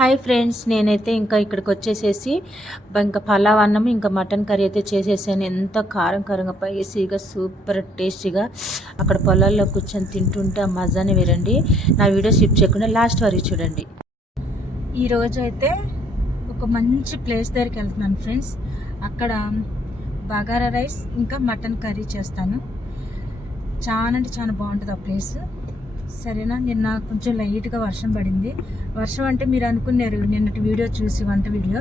Hi friends, నేనైతే ఇంకా ఇక్కడికి వచ్చేసేసి ఇంకా పలావ్ అన్నం ఇంకా మటన్ కర్రీ అయితే చేసేసాను. ఎంత కారం కారంగా స్పైసీగా సూపర్ టేస్టీగా అక్కడ పొలాల్లో కూర్చొని తింటుంటే ఆ మజానే వేరండి. నా వీడియో షిప్ చేయకుండా లాస్ట్ వరకు చూడండి. ఈరోజు అయితే ఒక మంచి ప్లేస్ దగ్గరికి వెళ్తున్నాను ఫ్రెండ్స్. అక్కడ బగారా రైస్ ఇంకా మటన్ కర్రీ చేస్తాను. చాలా అంటే చాలా బాగుంటుంది ఆ ప్లేస్. సరేనా, నిన్న కొంచెం లైట్గా వర్షం పడింది. వర్షం అంటే మీరు అనుకున్నారు నిన్నటి వీడియో చూసి, వంట వీడియో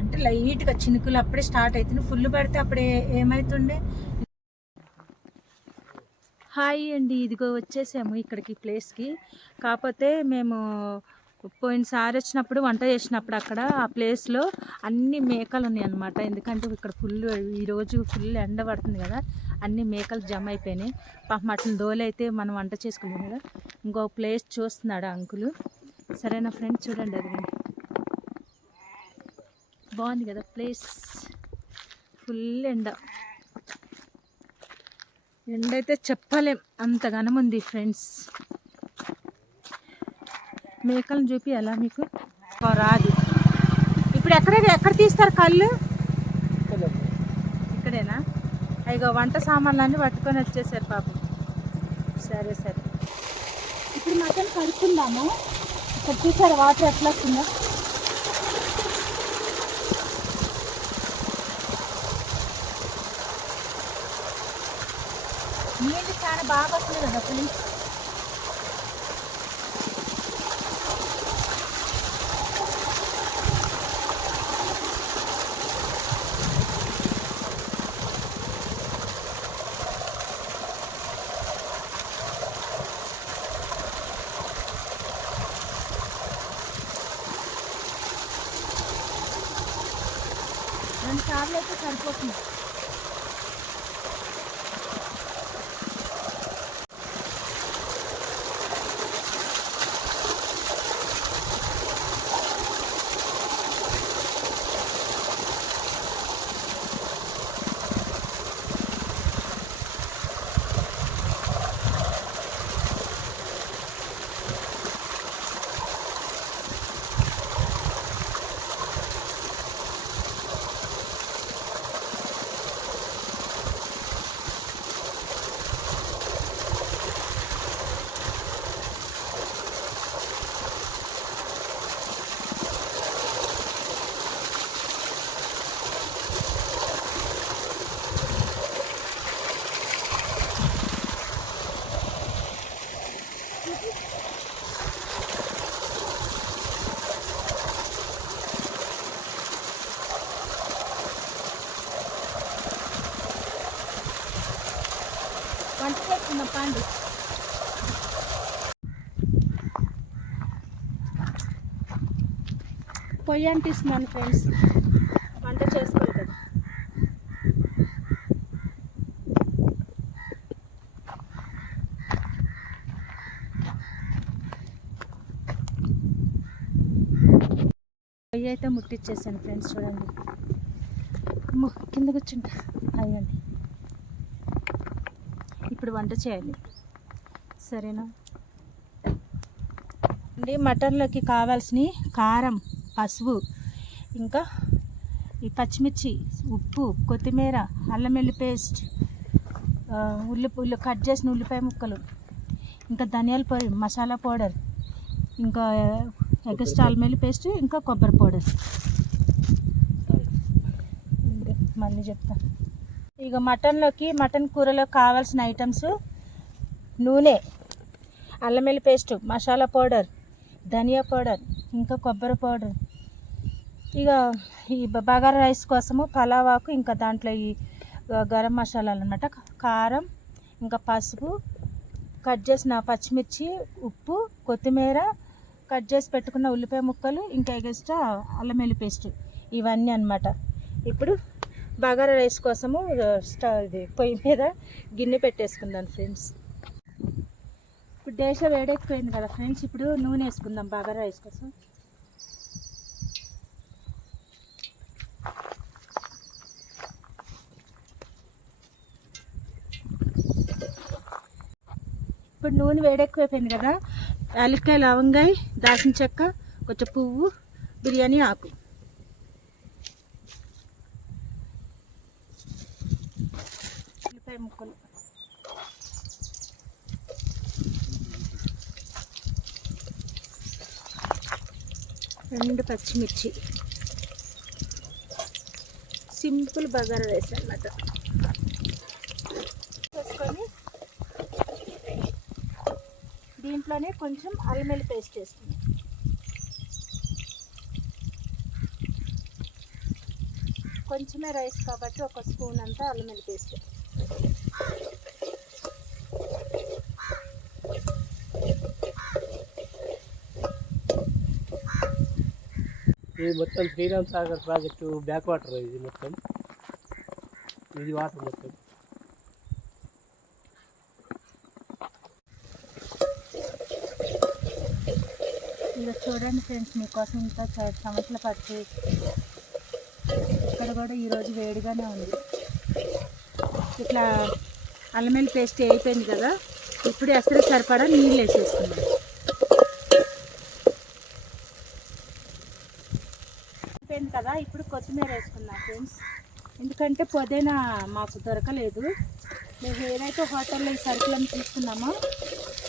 అంటే లైట్గా చినుకులు అప్పుడే స్టార్ట్ అవుతుంది. ఫుల్ పడితే అప్పుడే ఏమవుతుండే. హాయ్ అండి, ఇదిగో వచ్చేసాము ఇక్కడికి ప్లేస్కి. కాకపోతే మేము పోయినసారి వచ్చినప్పుడు వంట చేసినప్పుడు అక్కడ ఆ ప్లేస్లో అన్ని మేకలు ఉన్నాయి అన్నమాట. ఎందుకంటే ఇక్కడ ఈరోజు ఫుల్ ఎండ పడుతుంది కదా, అన్ని మేకలు జమ అయిపోయినాయి. పాపం అట్లా దోలైతే మనం వంట చేసుకున్నాం కదా. ఇంకో ప్లేస్ చూస్తున్నాడు అంకులు. సరేనా ఫ్రెండ్స్, చూడండి అది బాగుంది కదా ప్లేస్. ఫుల్ ఎండ అయితే చెప్పలేం, అంత ఘనం ఉంది ఫ్రెండ్స్. మేకలను చూపియాలా మీకు? రాదు. ఇప్పుడు ఎక్కడ తీస్తారు కళ్ళు? ఇక్కడేనా? ఇగో వంట సామాన్లు అన్నీ పట్టుకొని వచ్చేసారు పాపం. సరే సరే, ఇప్పుడు మటన్ కడుక్కుందాము. ఇక్కడ చూసారు వాటర్ ఎట్లా వస్తుందో. నీళ్ళు చాలా బాగా వస్తుంది కదా ఫ్రెండ్స్. రెండు సార్లు అయితే సరిపోతుంది. వంట చేసుకున్న పండు పొయ్యి అంటిస్తున్నాను ఫ్రెండ్స్, వంట చేసుకోవాలి కదా. పొయ్యి అయితే ముట్టిచ్చేసాను ఫ్రెండ్స్. చూడండి, కింద కూర్చుంటా. అయ్యండి, ఇప్పుడు వంట చేయాలి. సరేనా అండి. మటన్లోకి కావాల్సిన కారం, పసుపు, ఇంకా ఈ పచ్చిమిర్చి, ఉప్పు, కొత్తిమీర, అల్లం వెల్లుల్లి పేస్ట్, కట్ చేసిన ఉల్లిపాయ ముక్కలు, ఇంకా ధనియాల పొడి, మసాలా పౌడర్, ఇంకా ఎక్స్ట్రా అల్లం వెల్లుల్లి పేస్ట్, ఇంకా కొబ్బరి పౌడర్. మళ్ళీ చెప్తాను. ఇక మటన్ కూరలో కావాల్సిన ఐటమ్స్: నూనె, అల్లం వెల్లుల్లి పేస్ట్, మసాలా పౌడర్, ధనియా పౌడర్, ఇంకా కొబ్బరి పౌడర్. ఇక ఈ బగారా రైస్ కోసము పలావాకు, ఇంకా దాంట్లో ఈ గరం మసాలాలు అన్నమాట. కారం, ఇంకా పసుపు, కట్ చేసిన పచ్చిమిర్చి, ఉప్పు, కొత్తిమీర, కట్ చేసి పెట్టుకున్న ఉల్లిపాయ ముక్కలు, ఇంకా ఎక్స్ట్రా అల్లం వెల్లుల్లి పేస్ట్, ఇవన్నీ అన్నమాట. ఇప్పుడు బగారా రైస్ కోసము పొయ్యి మీద గిన్నె పెట్టేసుకుందాం ఫ్రెండ్స్. ఇప్పుడు డేష వేడెక్కిపోయింది కదా ఫ్రెండ్స్. ఇప్పుడు నూనె వేసుకుందాం బగారా రైస్ కోసం. ఇప్పుడు నూనె వేడెక్కిపోయింది కదా, యాలక్కాయ, లవంగాయ, దాల్చిన చెక్క, కొంచెం పువ్వు, బిర్యానీ ఆకు, ఉల్లిపాయ ముక్కలు, రెండు పచ్చిమిర్చి, సింపుల్ బగారా రైస్ అన్నమాట. వేసుకొని దీంట్లోనే కొంచెం అల్లం వెల్లుల్లి పేస్ట్ వేసుకుందాం. కొంచెమే రైస్ కాబట్టి ఒక స్పూన్ అంతా అల్లం వెల్లుల్లి పేస్ట్. ఇది మొత్తం Sriram Sagar project back water. ఇది మొత్తం ఇది వాటర్ మొత్తం. ఇలా చూడండి ఫ్రెండ్స్, మీకోసం ఇంత చెమటలు పట్టి ఇక్కడ కూడా ఈరోజు వేడిగానే ఉంది. ఇట్లా అల్లం వెల్లుల్లి పేస్ట్ అయిపోయింది కదా, ఇప్పుడు ఎసరు సరిపడా నీళ్ళు వేసేసుకున్నాం. అయిపోయింది కదా, ఇప్పుడు కొత్తిమీర వేసుకున్నాం ఫ్రెండ్స్. ఎందుకంటే పుదీనా మాకు దొరకలేదు. మేము ఏదైతే హోటల్లో ఈ సరుకులను తీసుకున్నామో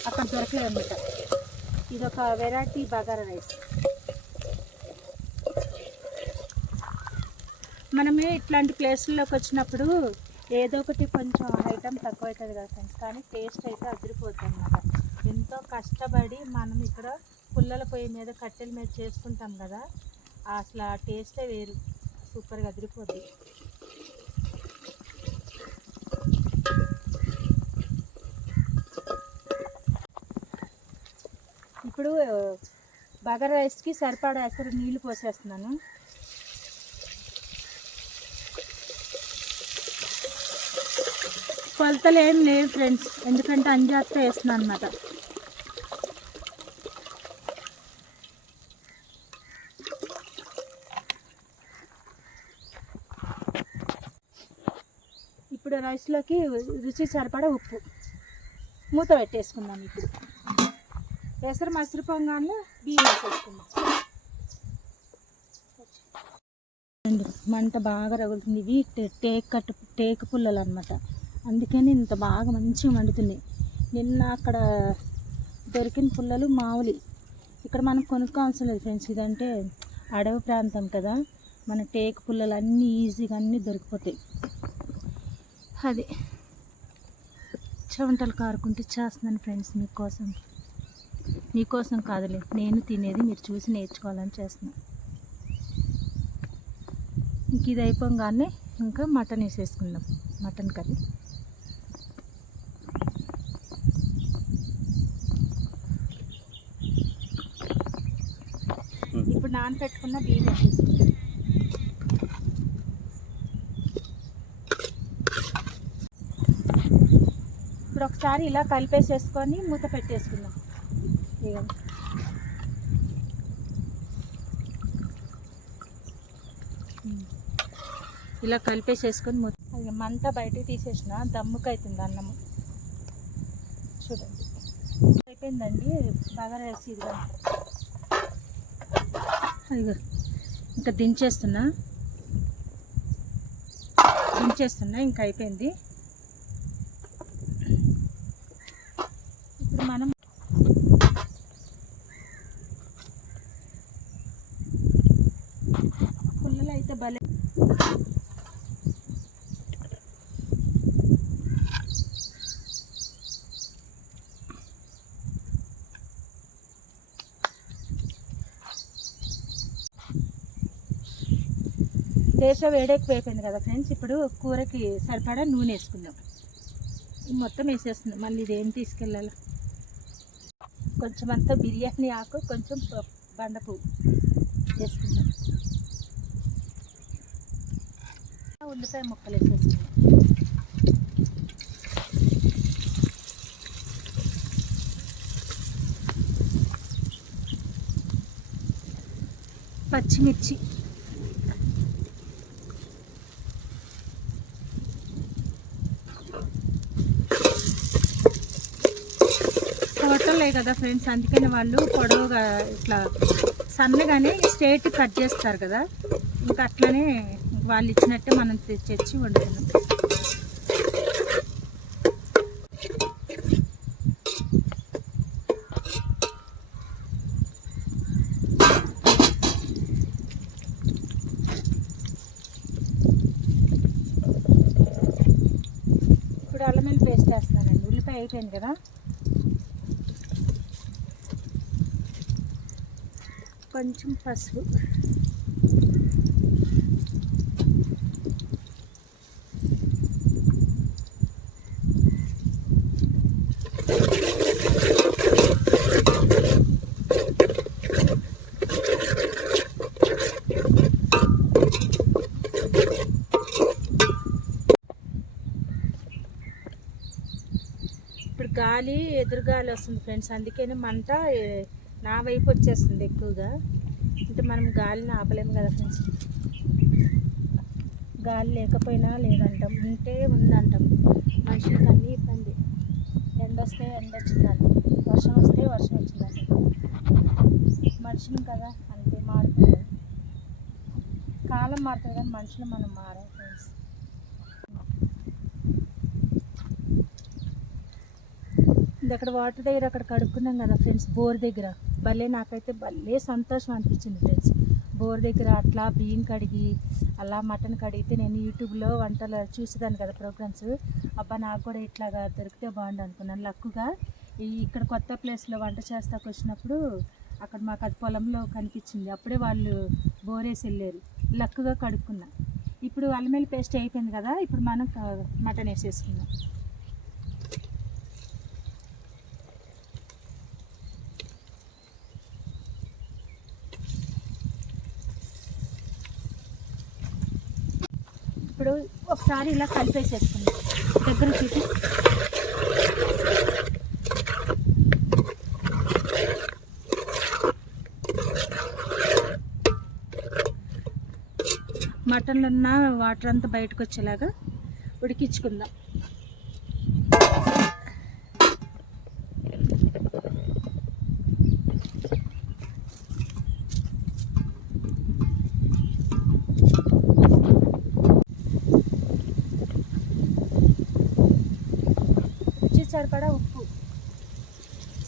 అక్కడ దొరకలేదు అన్నమాట. ఇదొక వెరైటీ బగారా రైస్. మనమే ఇట్లాంటి ప్లేసుల్లోకి వచ్చినప్పుడు ఏదో ఒకటి కొంచెం ఐటమ్ తక్కువ అవుతుంది కదా ఫ్రెండ్స్, కానీ టేస్ట్ అయితే అదిరిపోతుంది అన్నమాట. ఎంతో కష్టపడి మనం ఇక్కడ పుల్లల పొయ్యి మీద కట్టెల మీద చేసుకుంటాం కదా, అసలు ఆ టేస్టే వేరు, సూపర్గా అదిరిపోద్ది. ఇప్పుడు బగారా రైస్కి సరిపడా ఎసరు నీళ్ళు పోసేస్తున్నాను. కొలతలు ఏం లేవు ఫ్రెండ్స్, ఎందుకంటే అంజాగ్రత్త వేస్తున్నాను అనమాట. ఇప్పుడు రైస్లోకి రుచి సరిపడా ఉప్పు, మూత పెట్టేసుకుందాం. ఇప్పుడు ఎసరు మసిరిపోగానే బియ్యం వేసేసుకుందాం. మంట బాగా రగులుతుంది. ఇవి టేకు పుల్లలు అనమాట, అందుకని ఇంత బాగా మంచిగా మండుతున్నాయి. నిన్న అక్కడ దొరికిన పుల్లలు మామూలు, ఇక్కడ మనం కొనుక్కోవాల్సిన లేదు ఫ్రెండ్స్. ఇదంటే అడవి ప్రాంతం కదా, మన టేకు పుల్లలు అన్నీ ఈజీగా అన్నీ దొరికిపోతాయి. అది చెమటలు కారుకుంటే చేస్తున్నాను ఫ్రెండ్స్ మీకోసం. మీకోసం కాదులే, నేను తినేది మీరు చూసి నేర్చుకోవాలని చేస్తున్నాను. ఇంక ఇది అయిపోగానే ఇంకా మటన్ వేసేసుకుందాం, మటన్ కర్రీ. ఇప్పుడు నానబెట్టుకున్న బియ్యం వేసేసుకుందాం. ఇప్పుడు ఒకసారి ఇలా కలిపేసేసుకొని మూత పెట్టేసుకుందాం. ఇలా కలిపేసేసుకొని మంట బయటకు తీసేసిన దమ్ముకు అవుతుంది అన్నము. చూడండి అయిపోయిందండి బగారా రైస్. ఇదిగా అదిగో ఇంకా దించేస్తున్నా ఇంకా అయిపోయింది. ఇప్పుడు మనం పుల్లలు అయితే భలే దేశ వేడెక్కువైపోయింది కదా ఫ్రెండ్స్. ఇప్పుడు కూరకి సరిపడా నూనె వేసుకుందాం. మొత్తం వేసేస్తుంది, మళ్ళీ ఇదేం తీసుకెళ్ళాలి. కొంచెం అంతా బిర్యానీ ఆకు, కొంచెం బండ పువ్వు వేసుకుందాం. ఉల్లిపాయ ముక్కలు వేసేసుకుందాం. పచ్చిమిర్చి, హోటల్లే కదా ఫ్రెండ్స్, అందుకని వాళ్ళు పొడవుగా ఇట్లా సన్నగానే స్ట్రేట్ కట్ చేస్తారు కదా, ఇంకా అట్లనే వాళ్ళు ఇచ్చినట్టే మనం తెచ్చి వండుతున్నాం. ఇప్పుడు అల్లం వెల్లుల్లి పేస్ట్ వేస్తున్నానండి. ఉల్లిపాయ అయిపోయింది కదా, కొంచెం పసుపు, ఇప్పుడు గాలి ఎదురుగాలి వస్తుంది ఫ్రెండ్స్, అందుకని మంట నా వైపు వచ్చేస్తుంది ఎక్కువగా. అంటే మనం గాలిని ఆపలేము కదా ఫ్రెండ్స్, గాలి లేకపోయినా లేదంటాం, ఉంటే ఉందంటాం. మనుషులకి అన్నీ ఇబ్బంది. ఎండ వస్తే ఎండ వచ్చిందంటాం, వర్షం వస్తే వర్షం వచ్చిందంటాం. మనుషులు కదా అంతే, మారుతుంది. కాలం మారుతుంది కానీ మనుషులు మనం మారాం ఫ్రెండ్స్. ఇది అక్కడ వాటర్ దగ్గర అక్కడ కడుక్కున్నాం కదా ఫ్రెండ్స్, బోర్ దగ్గర. నాకైతే భలే సంతోషం అనిపించింది ఫ్రెండ్స్. బోర్ దగ్గర అట్లా బియ్యం కడిగి అలా మటన్ కడిగితే, నేను యూట్యూబ్లో వంటలు చూసేదాన్ని కదా ప్రోగ్రామ్స్. అబ్బా నాకు కూడా ఇట్లాగా దొరికితే బాగుండు అనుకున్నాను. లక్కుగా ఇక్కడ కొత్త ప్లేస్లో వంట చేస్తాకు వచ్చినప్పుడు అక్కడ మాకు అది పొలంలో కనిపించింది. అప్పుడే వాళ్ళు బోరేసి వెళ్ళారు. లక్కుగా కడుక్కున్నా. ఇప్పుడు అల్లం వెల్లుల్లి పేస్ట్ అయిపోయింది కదా, ఇప్పుడు మనం మటన్ వేసేసుకున్నాం. ఇప్పుడు ఒకసారి ఇలా కలిపేసేసుకుందాం. దగ్గర చూసి మటన్లో ఉన్న వాటర్ అంతా బయటకు వచ్చేలాగా ఉడికించుకుందాం. సరిపడా ఉప్పు,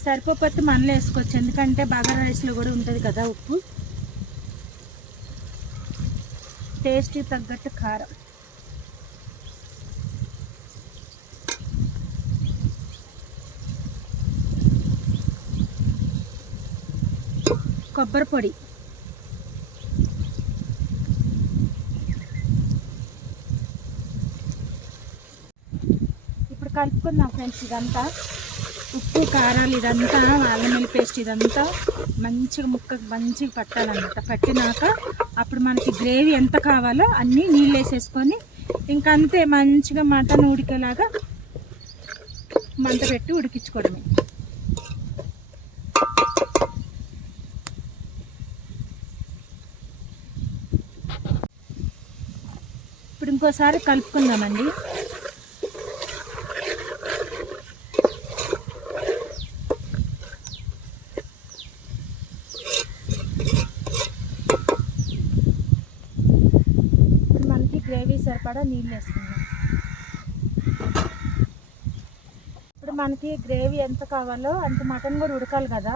సరిపోతే మనలో వేసుకోవచ్చు, ఎందుకంటే బగారా రైస్లో కూడా ఉంటుంది కదా ఉప్పు. టేస్ట్ తగ్గట్టు కారం, కొబ్బరి పొడి, ఇప్పుడు కలుపుకుందాం ఫ్రెండ్స్. ఇదంతా ఉప్పు కారాలు ఇదంతా అల్లం వెల్లుల్లి పేస్ట్ ఇదంతా మంచిగా ముక్కకు మంచిగా పట్టాలన్నమాట. పట్టినాక అప్పుడు మనకి గ్రేవీ ఎంత కావాలో అన్నీ నీళ్ళు వేసేసుకొని ఇంకంతే మంచిగా మటన్ ఉడికేలాగా మంట పెట్టి ఉడికించుకోవడమే. ఇప్పుడు ఇంకోసారి కలుపుకుందామండి. గ్రేవీ సరిపడా నీళ్ళు వేసుకుందాం. ఇప్పుడు మనకి గ్రేవీ ఎంత కావాలో అంత మటన్ కూడా ఉడకాలి కదా,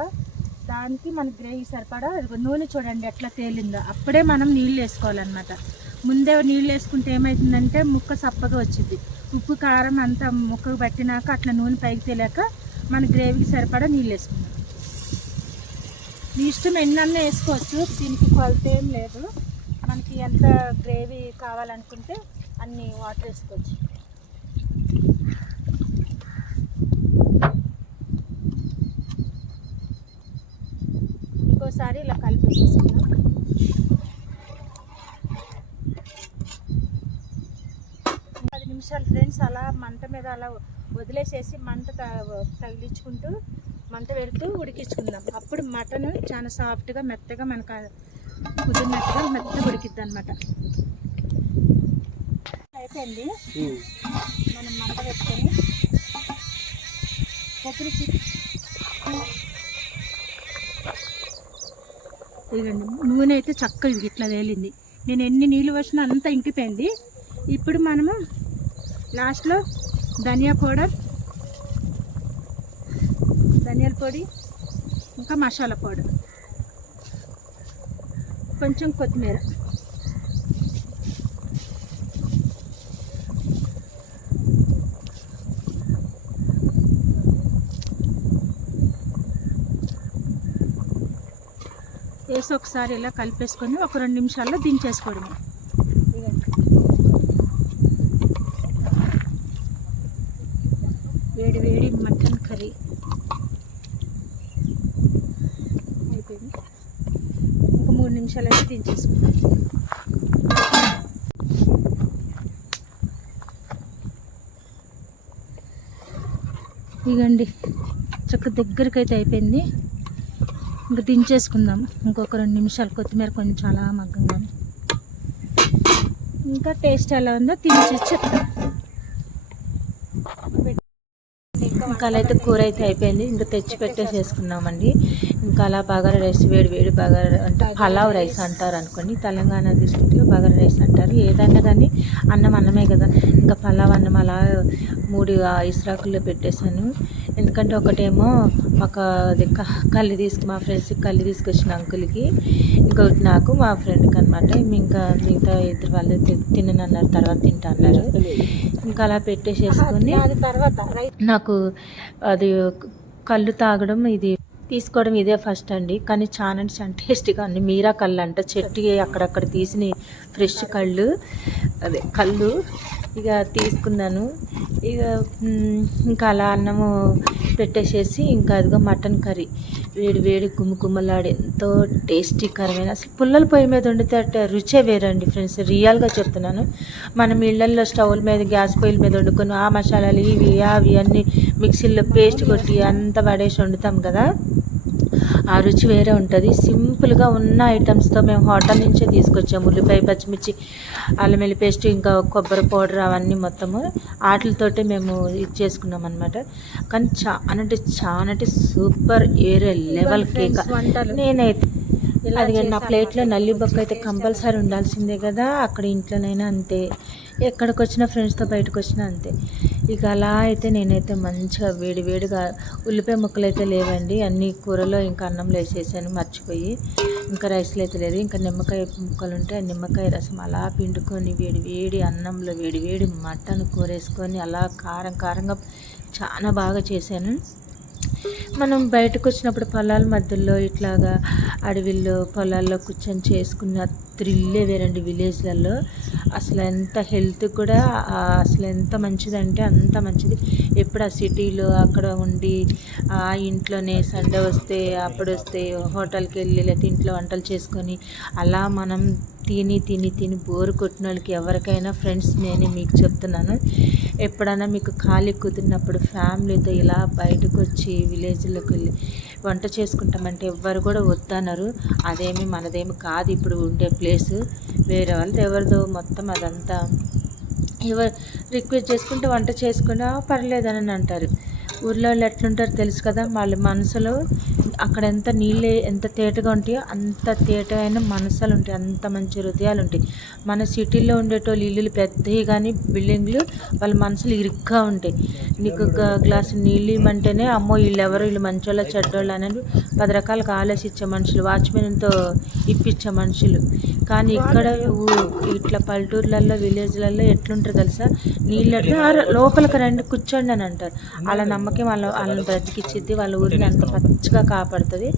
దానికి మనకి గ్రేవీ సరిపడా నూనె చూడండి ఎట్లా తేలిందో. అప్పుడే మనం నీళ్ళు వేసుకోవాలన్నమాట. ముందే నీళ్ళు వేసుకుంటే ఏమవుతుందంటే ముక్క సప్పగా వచ్చింది. ఉప్పు కారం అంతా ముక్కకు పట్టినాక అట్లా నూనె పైకి తేలాక మన గ్రేవీకి సరిపడా నీళ్ళు వేసుకుందాం. మీ ఇష్టం ఎన్నన్నా వేసుకోవచ్చు, దీనికి కొలత ఏం లేదు. మనకి ఎంత గ్రేవీ కావాలనుకుంటే అన్ని వాటర్ వేసుకోవచ్చు. ఇంకోసారి ఇలా కలిపేసేసుకుందాం. నిమిషాలు ఫ్రెండ్స్ అలా మంట మీద అలా వదిలేసేసి మంట తగిలించుకుంటూ మంట పెడుతూ ఉడికించుకుందాం. అప్పుడు మటన్ చాలా సాఫ్ట్గా మెత్తగా మనకు కుదిరినట్టుగా మెత్తగా ఉడికిద్ది అనమాట. అయిపోయింది. మనం మంట పెట్టుకొని దగ్గర ఇదిగండి నూనె అయితే చక్కగా ఇట్లా తేలింది. నేను ఎన్ని నీళ్ళు పోసినా అంతా ఇంకిపోయింది. ఇప్పుడు మనము లాస్ట్లో ధనియా పౌడర్, ధనియాల పొడి, ఇంకా మసాలా పౌడర్, కొంచెం కొత్తిమీర, వేసి ఒకసారి ఇలా కలిపేసుకొని ఒక 2 నిమిషాల్లో దించేసుకోవడమే. వేడి వేడి మటన్ కర్రీ అయిపోయింది. ఒక 3 నిమిషాలు అయితే దించేసుకుందాం. ఇగండి చక్క దగ్గరికి అయితే అయిపోయింది. ఇంకా దించేసుకుందాం. ఇంకొక 2 నిమిషాలు కొత్తిమీర కొంచెం అలా మగ్గంగా. ఇంకా టేస్ట్ ఎలా ఉందో తినేసి చెప్తాం. ఇంకా అలా అయితే కూర అయితే అయిపోయింది. ఇంకా తెచ్చి పెట్టేసేసుకున్నామండి. ఇంకా అలా బగారా రైస్, వేడి వేడి బగారా అంటే పలావ్ రైస్ అంటారు అనుకోండి. తెలంగాణ డిస్ట్రిక్ట్లో బగారా రైస్ అంటారు. ఏదైనా కానీ అన్నం అన్నమే కదా. ఇంకా పలావ్ అన్నం అలా 3 ఇస్రాకుల్లో పెట్టేశాను. ఎందుకంటే ఒకటేమో ఒక కళ్ళు మా ఫ్రెండ్స్కి కళ్ళు తీసుకొచ్చిన అంకుల్కి, ఇంకొకటి నాకు మా ఫ్రెండ్కి అనమాట. ఇంకా మిగతా 2 వాళ్ళు తిననన్నారు, తర్వాత తింటా అన్నారు. ఇంకా అలా పెట్టేసేసుకొని నాకు అది కళ్ళు తాగడం ఇది తీసుకోవడం ఇదే ఫస్ట్ అండి. కానీ చాలా టేస్టీగా అన్ని మీరా కళ్ళు అంట, చెట్టు అక్కడక్కడ తీసిన ఫ్రెష్ కళ్ళు, అదే కళ్ళు ఇక తీసుకున్నాను. ఇక ఇంకా అలా అన్నము పెట్టేసేసి ఇంకా అదిగో మటన్ కర్రీ వేడి వేడి గుమ్మలాడి ఎంతో టేస్టీకరమైన, అసలు పుల్లల పొయ్యి మీద వండితే రుచే వేరండి ఫ్రెండ్స్. రియల్గా చెప్తున్నాను. మనం ఇళ్లల్లో స్టవ్ల మీద గ్యాస్ పొయ్యిల మీద వండుకొని ఆ మసాలాలు ఇవి అవి అన్నీ మిక్సీలో పేస్ట్ కొట్టి అంతా పడేసి వండుతాం కదా, ఆ రుచి వేరే ఉంటుంది. సింపుల్గా ఉన్న ఐటమ్స్తో మేము హోటల్ నుంచే తీసుకొచ్చాము. ఉల్లిపాయ, పచ్చిమిర్చి, అల్లం వెల్లుల్లి పేస్ట్, ఇంకా కొబ్బరి పౌడర్ అవన్నీ మొత్తము వాటితోటే మేము ఇది చేసుకున్నాం అనమాట. కానీ చాలా సూపర్ ఏరే లెవెల్ కేక్. నేనైతే అది నా ప్లేట్లో నల్లి బొక్క అయితే కంపల్సరీ ఉండాల్సిందే కదా. అక్కడ ఇంట్లోనైనా అంతే, ఎక్కడికి వచ్చినా ఫ్రెండ్స్తో బయటకు వచ్చినా అంతే. ఇక అలా అయితే నేనైతే మంచిగా వేడిగా ఉల్లిపాయ ముక్కలు అయితే లేవండి, అన్ని కూరలో ఇంకా అన్నంలో వేసేసాను మర్చిపోయి. ఇంకా రైస్లో అయితే లేదు. ఇంకా నిమ్మకాయ ముక్కలు ఉంటే ఆ నిమ్మకాయ రసం అలా పిండుకొని వేడి అన్నంలో వేడి మటన్ కూర వేసుకొని అలా కారంగా చాలా బాగా చేశాను. మనం బయటకు వచ్చినప్పుడు పొలాల మధ్యలో ఇట్లాగా అడవిల్లో పొలాల్లో కూర్చొని చేసుకున్న థ్రిల్లే వేరండి. విలేజ్లలో అసలు ఎంత హెల్త్ కూడా అసలు ఎంత మంచిదంటే అంత మంచిది. ఎప్పుడు ఆ సిటీలో అక్కడ ఉండి ఆ ఇంట్లోనే సండే వస్తే అప్పుడు వస్తే హోటల్కి వెళ్ళి లేకపోతే ఇంట్లో వంటలు చేసుకొని అలా మనం తిని బోరు కొట్టిన వాళ్ళకి ఎవరికైనా ఫ్రెండ్స్ నేనే మీకు చెప్తున్నాను, ఎప్పుడైనా మీకు ఖాళీ కుదిరినప్పుడు ఫ్యామిలీతో ఇలా బయటకు వచ్చి విలేజ్లోకి వెళ్ళి వంట చేసుకుంటామంటే ఎవ్వరు కూడా వద్దన్నారు. అదేమి మనదేమి కాదు ఇప్పుడు ఉండే ప్లేస్, వేరే వాళ్ళది ఎవరిదో మొత్తం అదంతా. ఎవరు రిక్వెస్ట్ చేసుకుంటే వంట చేసుకున్నా పర్లేదని అంటారు. ఊర్లో వాళ్ళు ఎట్లుంటారు తెలుసు కదా, వాళ్ళ మనసులో అక్కడ ఎంత తేటగా ఉంటాయో అంత తేటైన మనసులు ఉంటాయి, అంత మంచి హృదయాలు ఉంటాయి. మన సిటీలో ఉండేటోళ్ళు ఇల్లులు పెద్దవి కానీ బిల్డింగ్లు వాళ్ళ మనసులు ఇరుగ్గా ఉంటాయి. నీకు గ్లాసు నీళ్ళు ఇవ్వమంటేనే అమ్మో వీళ్ళు మంచోళ్ళ చెడ్డోళ్ళు అనేది 10 రకాలుగా ఆలోచించే మనుషులు, వాచ్మెన్తో ఇప్పించే మనుషులు. కానీ ఇక్కడ ఇట్లా పల్లెటూర్లలో విలేజ్లలో ఎట్లుంటారు తెలుసా, నీళ్ళు లోపలికి రండి కూర్చోండి అని అంటారు. అలా నమ్మకం వాళ్ళని బ్రతికిచ్చిద్ది, వాళ్ళ ఊరిని అంత పచ్చిగా కాపాడుతుంది.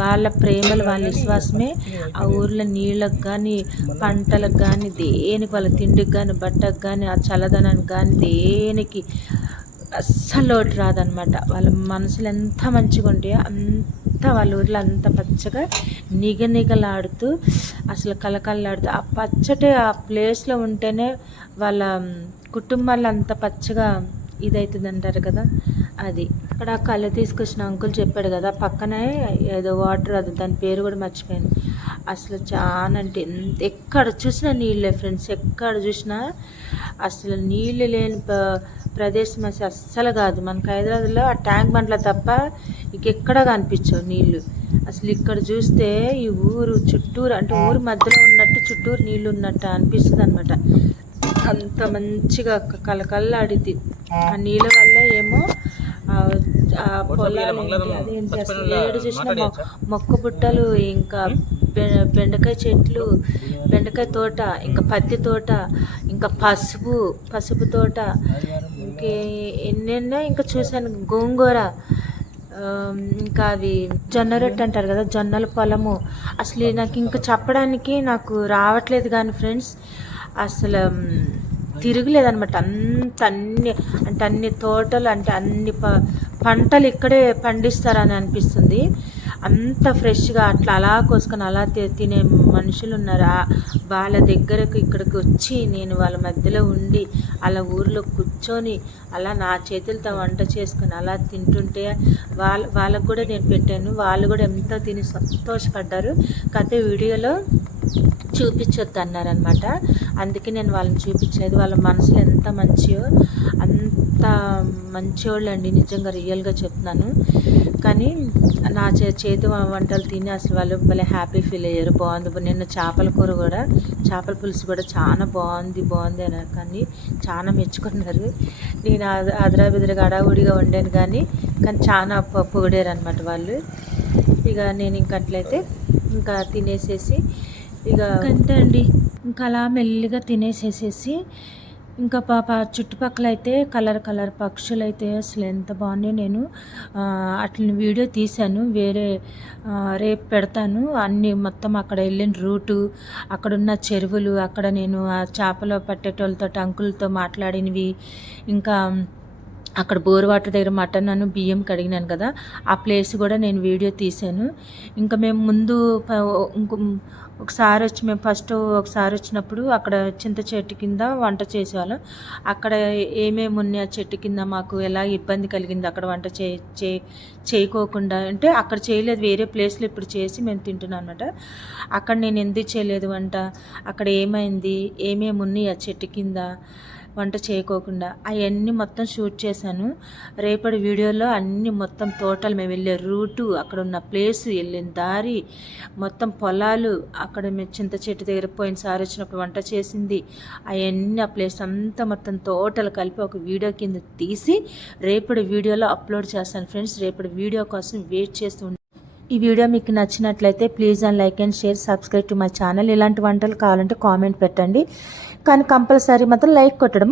వాళ్ళ ప్రేమలు వాళ్ళ విశ్వాసమే ఆ ఊర్లో నీళ్ళకు కానీ పంటలకు కానీ దేనికి, వాళ్ళ తిండికి కానీ బట్టకు కానీ ఆ చల్లదనానికి కానీ దేనికి అస్సలు లోటు రాదనమాట. వాళ్ళ మనసులు ఎంత మంచిగా ఉంటాయో అంత వాళ్ళ ఊర్లో అంత పచ్చగా నిగలాడుతూ అసలు కలకల్లాడుతూ ఆ పచ్చటి ఆ ప్లేస్లో ఉంటేనే వాళ్ళ కుటుంబాలు అంత పచ్చగా ఇదవుతుంది అంటారు కదా, అది. అక్కడ కళ్ళు తీసుకొచ్చిన అంకుల్ చెప్పాడు కదా, పక్కనే ఏదో వాటర్, అది దాని పేరు కూడా మర్చిపోయాను. అసలు చాలా అంటే ఎక్కడ చూసినా నీళ్ళే ఫ్రెండ్స్, ఎక్కడ చూసినా అసలు నీళ్ళు లేని ప్రదేశం అసలు కాదు. మనకు హైదరాబాద్లో ఆ ట్యాంక్ బండ్లో తప్ప ఇంకెక్కడా కనిపించవు నీళ్ళు. అసలు ఇక్కడ చూస్తే ఈ ఊరు చుట్టూరు అంటే ఊరు మధ్యలో ఉన్నట్టు చుట్టూరు నీళ్ళు ఉన్నట్టు అనిపిస్తుంది అనమాట. అంత మంచిగా కలకల్లాడిద్ది. ఆ నీళ్ళ వల్ల ఏమో ఆ పొలాలు అదేంటి అసలు ఏడు చూసిన మొక్క బుట్టలు, ఇంకా బెండకాయ చెట్లు, బెండకాయ తోట, ఇంకా పత్తి తోట, ఇంకా పసుపు తోట, ఇంకే ఎన్నెన్నో ఇంకా చూశాను. గోంగూర, ఇంకా అవి జొన్న రొట్టె అంటారు కదా, జొన్నల పొలము. అసలు నాకు ఇంకా చెప్పడానికి నాకు రావట్లేదు కానీ ఫ్రెండ్స్, అసలు తిరగలేదనమాట. అన్ని తోటలు అంటే అన్ని పంటలు ఇక్కడే పండిస్తారని అనిపిస్తుంది. అంత ఫ్రెష్గా అట్లా అలా కోసుకొని అలా తినే మనుషులు ఉన్నారు. వాళ్ళ దగ్గరకు ఇక్కడికి వచ్చి నేను వాళ్ళ మధ్యలో ఉండి అలా ఊరిలో కూర్చొని అలా నా చేతులతో వంట చేసుకొని అలా తింటుంటే వాళ్ళకు కూడా నేను పెట్టాను. వాళ్ళు కూడా ఎంతో తిని సంతోషపడ్డారు. కాకపోతే వీడియోలో చూపించొద్దు అన్నారనమాట. అందుకే నేను వాళ్ళని చూపించలేదు. వాళ్ళ మనసులు ఎంత మంచియో అంత మంచివాళ్ళు అండి, నిజంగా రియల్గా చెప్తున్నాను. కానీ నా చేతి వంటలు తిని అసలు వాళ్ళు భలే హ్యాపీ ఫీల్ అయ్యారు. బాగుంది. నిన్న చేపల కూర కూడా, చేపల పులుసు కూడా చాలా బాగుంది అన్నారు. కానీ చాలా మెచ్చుకున్నారు. నేను అదరాబెదిరిగా అడావుడిగా వండాను కానీ చాలా పొగిడారు అనమాట వాళ్ళు. ఇక నేను ఇంకట్లయితే ఇంకా తినేసేసి ఇక అంతే అండి, ఇంకా అలా మెల్లిగా తినేసేసేసి ఇంకా చుట్టుపక్కల అయితే కలర్ పక్షులు అయితే అసలు ఎంత బాగున్నాయి. నేను అట్లా వీడియో తీశాను, వేరే రేపు పెడతాను. అన్నీ మొత్తం అక్కడ వెళ్ళిన రూటు, అక్కడున్న చెరువులు, అక్కడ నేను ఆ చేపలు పట్టేటోళ్ళతో అంకులతో మాట్లాడినవి, ఇంకా అక్కడ బోర్ వాటర్ దగ్గర మటన్ బియ్యం కడిగినాను కదా, ఆ ప్లేస్ కూడా నేను వీడియో తీశాను. ఇంకా మేము ముందు మేము ఫస్ట్ ఒకసారి వచ్చినప్పుడు అక్కడ చింత చెట్టు కింద వంట చేసేవాళ్ళం. అక్కడ ఏమేమి ఉన్నాయి ఆ చెట్టు కింద, మాకు ఎలా ఇబ్బంది కలిగింది అక్కడ వంట చేయకోకుండా, అంటే అక్కడ చేయలేదు, వేరే ప్లేస్లో ఇప్పుడు చేసి మేము తింటున్నాం అనమాట. అక్కడ నేను ఎందుకు చేయలేదు వంట, అక్కడ ఏమైంది, ఏమేమి ఉన్నాయి ఆ చెట్టు కింద వంట చేయకోకుండా, అవన్నీ మొత్తం షూట్ చేశాను. రేపటి వీడియోలో అన్నీ మొత్తం తోటలు, మేము వెళ్ళే రూటు, అక్కడ ఉన్న ప్లేసు, వెళ్ళిన దారి, మొత్తం పొలాలు, అక్కడ మేము చింత చెట్టు దగ్గర పోయినసారి వచ్చినప్పుడు వంట చేసింది, అవన్నీ ఆ ప్లేస్ అంతా మొత్తం తోటలు కలిపి ఒక వీడియో కింద తీసి రేపటి వీడియోలో అప్లోడ్ చేస్తాను ఫ్రెండ్స్. రేపటి వీడియో కోసం వెయిట్ చేస్తూ ఈ వీడియో మీకు నచ్చినట్లయితే please and like and share, subscribe to my channel. ఇలాంటి వంటలు కావాలంటే కామెంట్ పెట్టండి, కానీ కంపల్సరీ మాత్రం లైక్ కొట్టడం